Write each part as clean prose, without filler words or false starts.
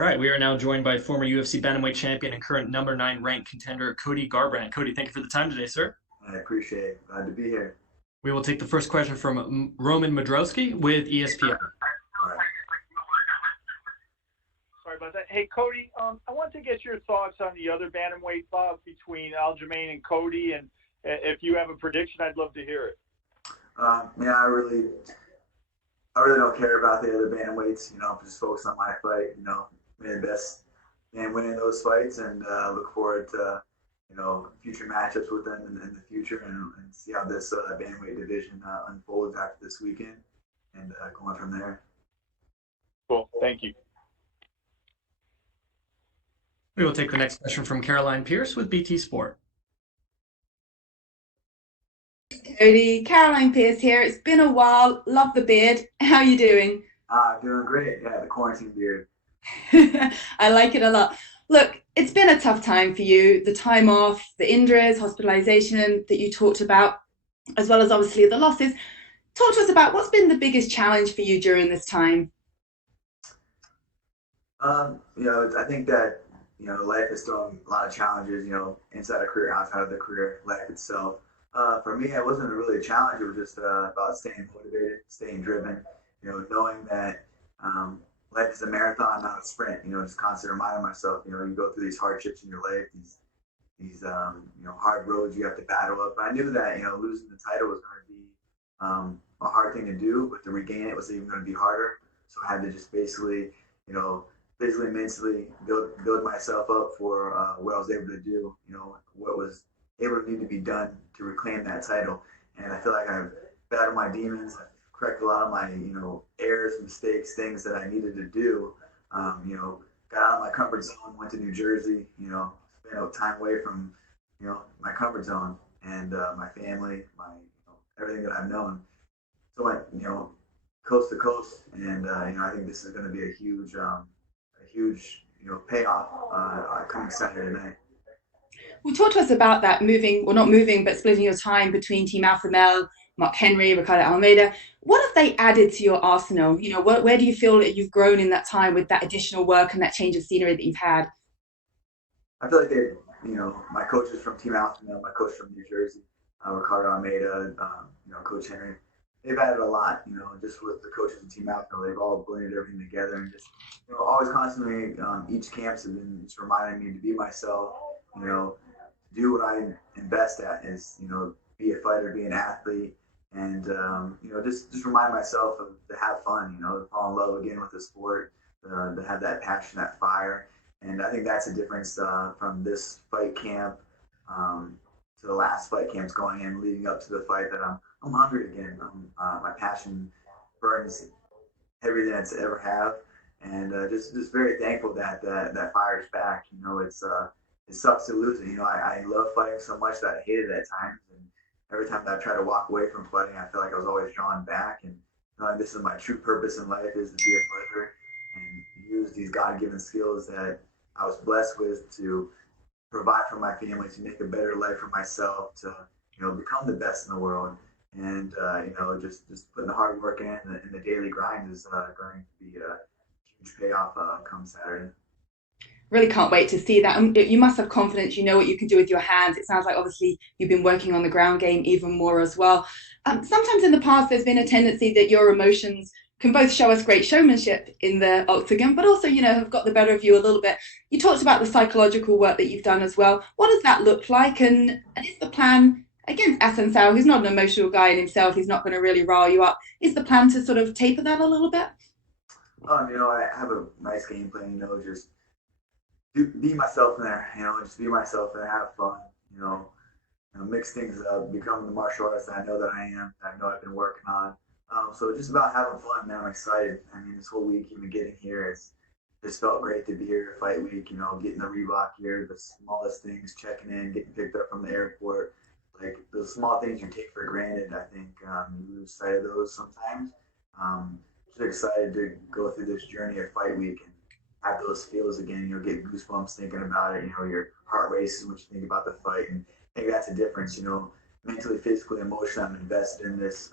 All right, we are now joined by former UFC bantamweight champion and current number 9 ranked contender Cody Garbrandt. Cody, thank you for the time today, sir. I appreciate it. Glad to be here. We will take the first question from Roman Madrowski with ESPN. All right. Sorry about that. Hey, Cody, I want to get your thoughts on the other bantamweight bout between Aljamain and Cody, and if you have a prediction, I'd love to hear it. Yeah, I really don't care about the other bantamweights. I'm just focused on my fight. Being the best and winning those fights, and look forward to future matchups with them in the future, and see how this bantamweight division unfolds after this weekend, and going from there. Cool. Thank you. We will take the next question from Caroline Pierce with BT Sport. Cody, Caroline Pierce here. It's been a while. Love the beard. How are you doing? Doing great. Yeah, the quarantine beard. I like it a lot. Look, it's been a tough time for you. The time off, the injuries, hospitalization that you talked about, as well as obviously the losses. Talk to us about what's been the biggest challenge for you during this time. I think that life has thrown a lot of challenges. Inside a career, outside of the career, life itself. For me, it wasn't really a challenge. It was just about staying motivated, staying driven. Knowing that life is a marathon, not a sprint. Just constantly reminding myself. You go through these hardships in your life, these hard roads you have to battle up. I knew that losing the title was going to be a hard thing to do, but to regain it was even going to be harder. So I had to just basically, physically, mentally build myself up for what I was able to do. What was able to need to be done to reclaim that title. And I feel like I've battled my demons. I've corrected a lot of my errors, mistakes, things that I needed to do. Got out of my comfort zone, went to New Jersey. Spent time away from my comfort zone and my family, my everything that I've known. So I went coast to coast, and I think this is going to be a huge payoff coming Saturday night. Well, talk to us about that moving, well, not moving, but splitting your time between Team Alpha Male, Mark Henry, Ricardo Almeida. What have they added to your arsenal? Where do you feel that you've grown in that time with that additional work and that change of scenery that you've had? I feel like my coaches from Team Alpha Male, my coach from New Jersey, Ricardo Almeida, Coach Henry, they've added a lot. Just with the coaches of Team Alpha Male, they've all blended everything together, and just always constantly each camps have been just reminding me to be myself. Do what I am best at is be a fighter, be an athlete, and just remind myself to have fun. To fall in love again with the sport, to have that passion, that fire. And I think that's the difference from this fight camp to the last fight camps going in, leading up to the fight. That I'm hungry again. My passion burns everything that's ever have, and just very thankful that fire's back. It sucks to lose it. I love fighting so much that I hate it at times, and every time that I try to walk away from fighting, I feel like I was always drawn back. And knowing this is my true purpose in life is to be a fighter and use these God-given skills that I was blessed with to provide for my family, to make a better life for myself, to become the best in the world. And just putting the hard work in and the daily grind is going to be a huge payoff come Saturday. Really can't wait to see that. You must have confidence. You know what you can do with your hands. It sounds like obviously you've been working on the ground game even more as well. Sometimes in the past, there's been a tendency that your emotions can both show us great showmanship in the octagon, but also, have got the better of you a little bit. You talked about the psychological work that you've done as well. What does that look like? And is the plan against Asensao, who's not an emotional guy in himself, he's not going to really rile you up, is the plan to sort of taper that a little bit? I have a nice game plan, just be myself in there, just be myself and have fun, mix things up, become the martial artist that I know that I am, that I know I've been working on. So just about having fun, man. I'm excited. This whole week, even getting here, it's just felt great to be here fight week, getting the Reebok here, the smallest things, checking in, getting picked up from the airport, like those small things you take for granted. I think you lose sight of those sometimes. Just excited to go through this journey of fight week and have those feels again, get goosebumps thinking about it, your heart races when you think about the fight. And I think that's the difference, mentally, physically, emotionally, I'm invested in this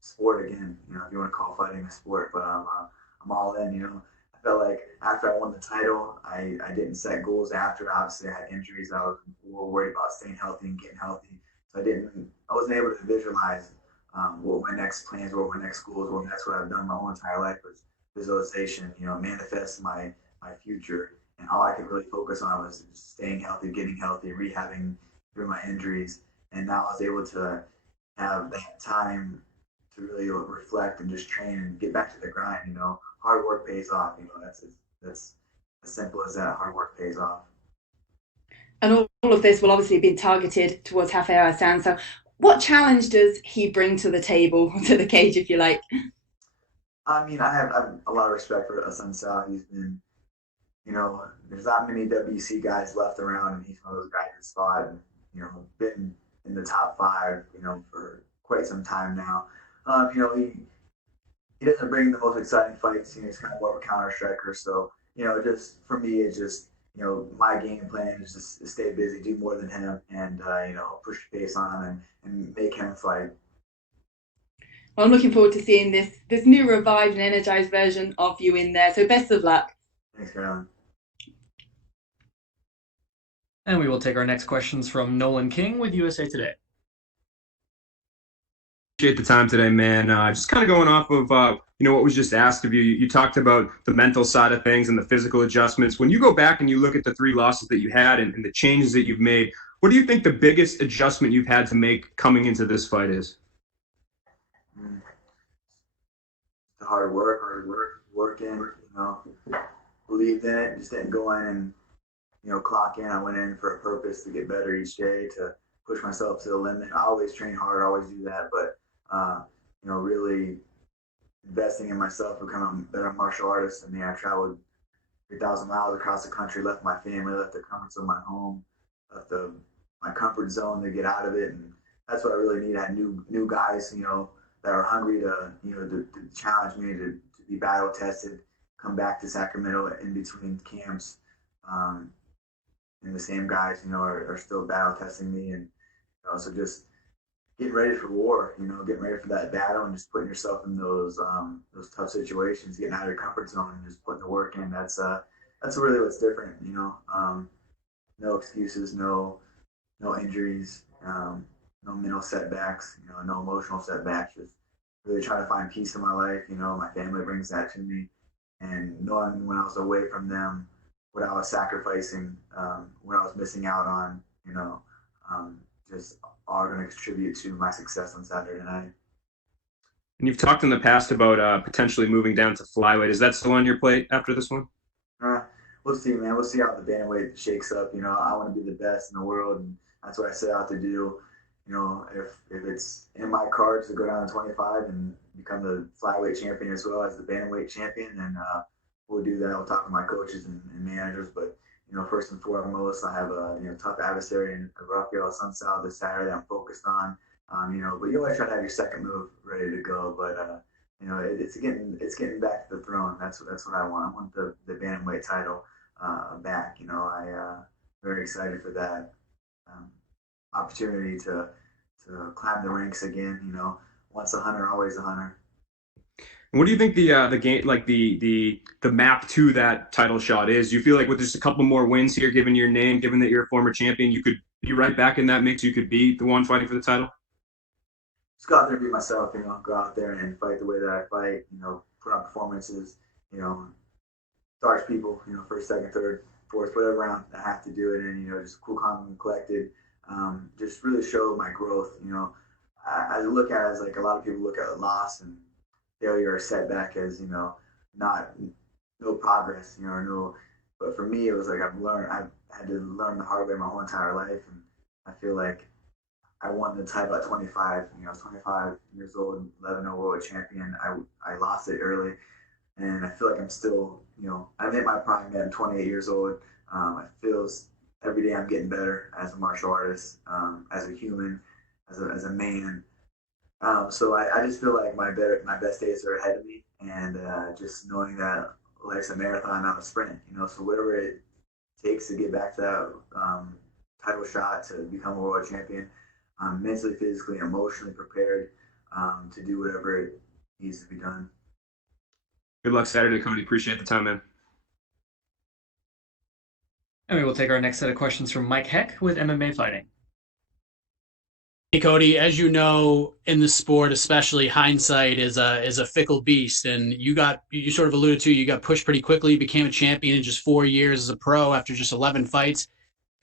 sport again, if you want to call fighting a sport, but I'm all in, I I felt like after I won the title, I didn't set goals after. Obviously, I had injuries. I was more worried about staying healthy and getting healthy. So I wasn't able to visualize what my next plans were, what my next goals were. And that's what I've done my whole entire life was visualization, manifest my future. And all I could really focus on was just staying healthy, getting healthy, rehabbing through my injuries. And now I was able to have that time to really reflect and just train and get back to the grind. Hard work pays off. That's as simple as that. Hard work pays off. And all of this will obviously be targeted towards Rafael Hassan. So, what challenge does he bring to the table, to the cage, if you like? I mean, I have a lot of respect for Hassan Sal. He's been, there's not many WC guys left around, and he's one of those guys that's fought and been in the top five, for quite some time now. He doesn't bring the most exciting fights. He's kind of more of a counter striker. So, just for me, it's just, my game plan is just to stay busy, do more than him, and, push the pace on him and make him fight. Well, I'm looking forward to seeing this new revived and energized version of you in there. So, best of luck. Thanks, Carolyn. And we will take our next questions from Nolan King with USA Today. Appreciate the time today, man. Just kind of going off of what was just asked of you. You talked about the mental side of things and the physical adjustments. When you go back and you look at the 3 losses that you had and the changes that you've made, what do you think the biggest adjustment you've had to make coming into this fight is? The hard work, working. Believed in it. Just didn't go in and clock in. I went in for a purpose to get better each day, to push myself to the limit. I always train hard, I always do that, but really investing in myself, becoming a better martial artist. I mean, I traveled 3,000 miles across the country, left my family, left the comforts of my home, left my comfort zone to get out of it, and that's what I really need. I had new guys, that are hungry to challenge me, to be battle tested, come back to Sacramento in between camps. And the same guys, are still battle testing me, and so just getting ready for war, getting ready for that battle, and just putting yourself in those tough situations, getting out of your comfort zone, and just putting the work in. That's really what's different, No excuses, no injuries, no mental setbacks, no emotional setbacks. Just really trying to find peace in my life. My family brings that to me, and knowing when I was away from them, what I was sacrificing, what I was missing out on, just all going to contribute to my success on Saturday night. And you've talked in the past about potentially moving down to flyweight. Is that still on your plate after this one? We'll see, man. We'll see how the bantamweight shakes up. I want to be the best in the world, and that's what I set out to do. If it's in my cards to go down to 25 and become the flyweight champion as well as the bantamweight champion, then we'll do that. I'll talk to my coaches and managers, but first and foremost, I have a tough adversary in Rafael Sunsal this Saturday. I'm focused on, but you always try to have your second move ready to go. But it's getting back to the throne. That's what I want. I want the bantamweight title back. I very excited for that opportunity to climb the ranks again. Once a hunter, always a hunter. And what do you think the game, like the map to that title shot is? Do you feel like with just a couple more wins here, given your name, given that you're a former champion, you could be right back in that mix? You could be the one fighting for the title. Just go out there and be myself. Go out there and fight the way that I fight. Put on performances. Charge people. First, second, third, fourth, whatever round I have to do it in. Just cool, calm, and collected. Just really show my growth. I look at it as like a lot of people look at a loss and failure or setback as not no progress, or no. But for me, it was like I've had to learn the hard way my whole entire life, and I feel like I won the title at 25. I was 25 years old, 11-0 world champion. I lost it early, and I feel like I'm still, I've hit my prime at 28 years old. I feel every day I'm getting better as a martial artist, as a human, as a man. So I just feel like my best days are ahead of me, and just knowing that life's a marathon, not a sprint. So whatever it takes to get back to that title shot, to become a world champion, I'm mentally, physically, emotionally prepared to do whatever it needs to be done. Good luck Saturday, Cody. Appreciate the time, man. And we will take our next set of questions from Mike Heck with MMA Fighting. Hey Cody, as you know, in the sport, especially hindsight is a fickle beast, and you sort of alluded to you got pushed pretty quickly, became a champion in just 4 years as a pro after just 11 fights.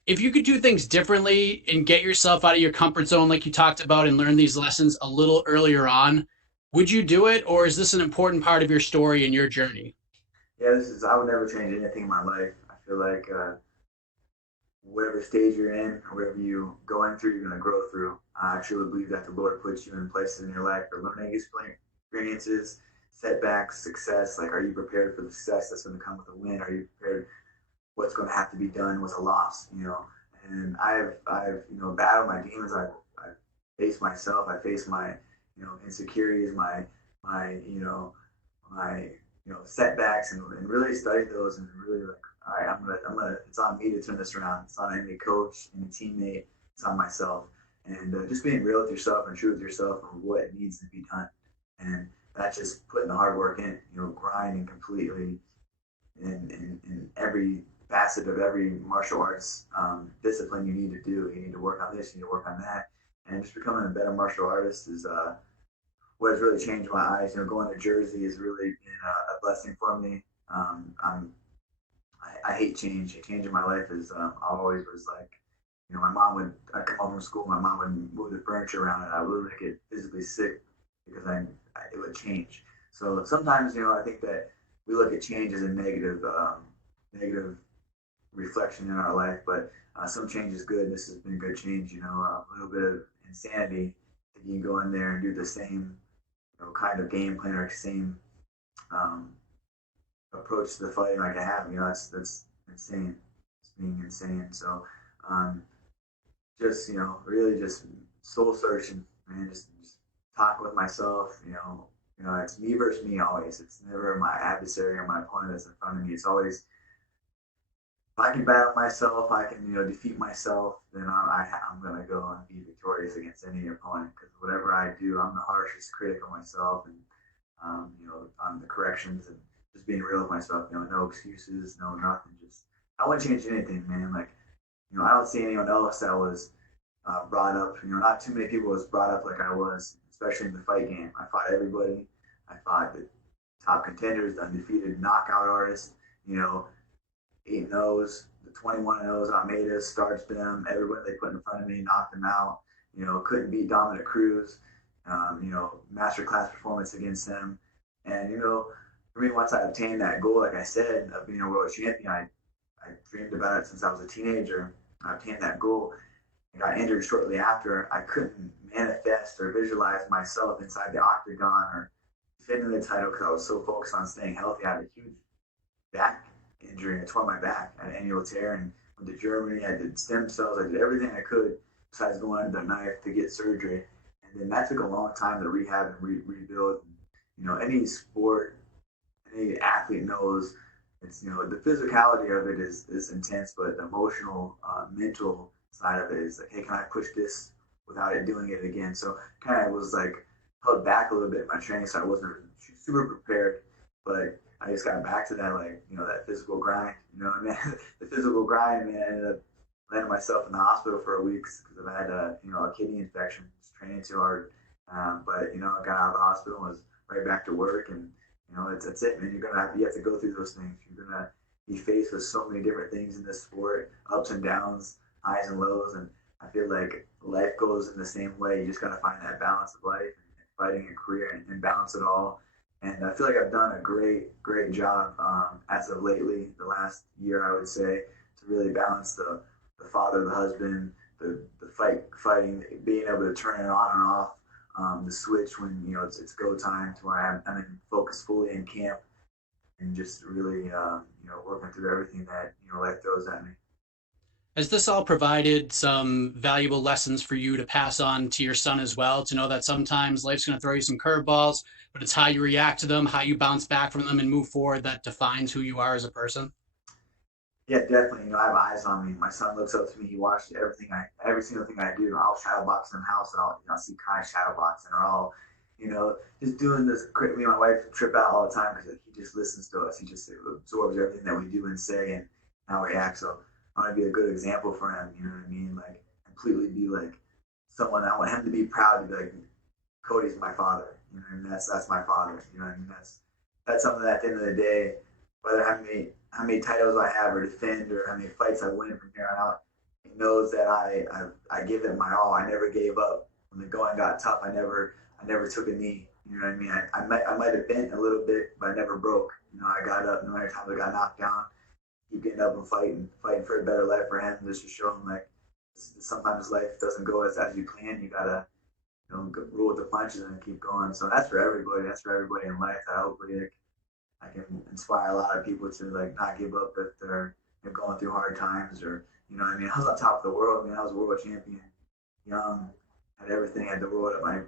If you could do things differently and get yourself out of your comfort zone, like you talked about, and learn these lessons a little earlier on, would you do it, or is this an important part of your story and your journey? Yeah, I would never change anything in my life. I feel like whatever stage you're in or whatever you're going through, you're going to grow through. I truly believe that the Lord puts you in places in your life for learning experiences, setbacks, success. Like, are you prepared for the success that's going to come with a win? Are you prepared what's going to have to be done with a loss? And I've battled my demons. I've faced myself. I faced my insecurities, my setbacks, and really studied those, and really like, all right, I'm gonna. It's on me to turn this around. It's not any coach, any teammate. It's on myself, and just being real with yourself and true with yourself and what needs to be done, and that's just putting the hard work in. Grinding completely in every facet of every martial arts discipline you need to do. You need to work on this. You need to work on that, and just becoming a better martial artist is what has really changed my eyes. Going to Jersey has really been a blessing for me. I hate change. Change in my life is I always was like, I'd come home from school, my mom would move the furniture around, and I would literally get physically sick because it would change. So sometimes, I think that we look at change as a negative reflection in our life, but some change is good. This has been good change. A little bit of insanity. You can go in there and do the same kind of game plan or same um, approach to the fighting like I have. That's insane. It's being insane. So just really just soul searching, man. Just talk with myself. It's me versus me always. It's never my adversary or my opponent that's in front of me. It's always if I can battle myself, I can defeat myself. Then I'm gonna go and be victorious against any opponent. Because whatever I do, I'm the harshest critic of myself, and on the corrections and just being real with myself. No excuses, no nothing. Just I wouldn't change anything, man. Like I don't see anyone else that was brought up. Not too many people was brought up like I was, especially in the fight game. I fought everybody. I fought the top contenders, the undefeated knockout artists. 8-0s, the 21-0s. I made us, starched them. Everybody they put in front of me, knocked them out. Couldn't beat Dominic Cruz. Masterclass performance against them. And for me, once I obtained that goal, like I said, of being a world champion, I dreamed about it since I was a teenager. I obtained that goal. I got injured shortly after. I couldn't manifest or visualize myself inside the octagon or defending the title because I was so focused on staying healthy. I had a huge back injury. I tore my back. I had an annual tear and went to Germany. I did stem cells. I did everything I could besides going under the knife to get surgery. And then that took a long time to rehab and rebuild. Any sport, any athlete knows it's the physicality of it is intense, but the emotional, mental side of it is like, hey, can I push this without it doing it again? So kind of was like held back a little bit in my training, so I wasn't super prepared, but I just got back to that, like that physical grind. The physical grind, man. I ended up landing myself in the hospital for a week because I had a kidney infection, just training too hard. But I got out of the hospital and was right back to work, and that's it, man. You have to go through those things. You're gonna be faced with so many different things in this sport, ups and downs, highs and lows, and I feel like life goes in the same way. You just gotta find that balance of life and fighting a career and balance it all. And I feel like I've done a great job as of lately, the last year, I would say, to really balance the father, the husband, the fighting, being able to turn it on and off, the switch when it's go time, to where I'm in focus fully in camp, and just really working through everything that life throws at me. Has this all provided some valuable lessons for you to pass on to your son as well? To know that sometimes life's going to throw you some curveballs, but it's how you react to them, how you bounce back from them and move forward that defines who you are as a person? Yeah, definitely. I have eyes on me. My son looks up to me. He watches every single thing I do. I'll shadow box in the house, and I'll see Kai shadow box, and they're all, just doing this. Me and my wife trip out all the time because he just listens to us. He just absorbs everything that we do and say and how we act. So I want to be a good example for him. You know what I mean? Like completely be like someone. I want him to be proud to be like, Cody's my father. You know, and that's my father. You know, what I mean, that's something that at the end of the day, whether how many titles I have or defend or how many fights I win from here on out, he knows that I give it my all. I never gave up when the going got tough. I never took a knee. You know what I mean? I might have bent a little bit, but I never broke. You know, I got up no matter time I got knocked down. Keep getting up and fighting for a better life for him, just to show him like sometimes life doesn't go as you plan. You gotta roll with the punches and keep going. So that's for everybody. That's for everybody in life. I hope I can inspire a lot of people to like not give up if they're going through hard times or I mean I was on top of the world. I mean I was a world champion, young, had everything, had the world at my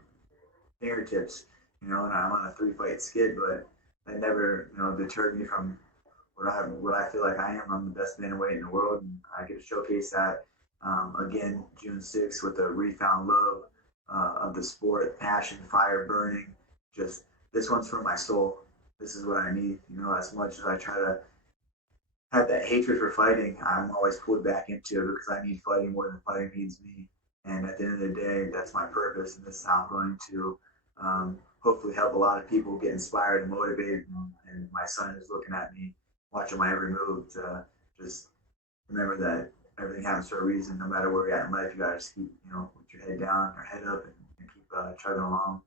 fingertips. And I'm on a 3-fight skid, but that never deterred me from what I feel like I am. I'm the best bantamweight in the world, and I get to showcase that again June 6th with a refound love of the sport, passion, fire burning. Just this one's for my soul. This is what I need. As much as I try to have that hatred for fighting, I'm always pulled back into it because I need fighting more than fighting needs me. And at the end of the day, that's my purpose, and this is how I'm going to hopefully help a lot of people get inspired and motivated. And my son is looking at me, watching my every move to just remember that everything happens for a reason. No matter where you're at in life, you gotta just keep, put your head down or head up and keep chugging along.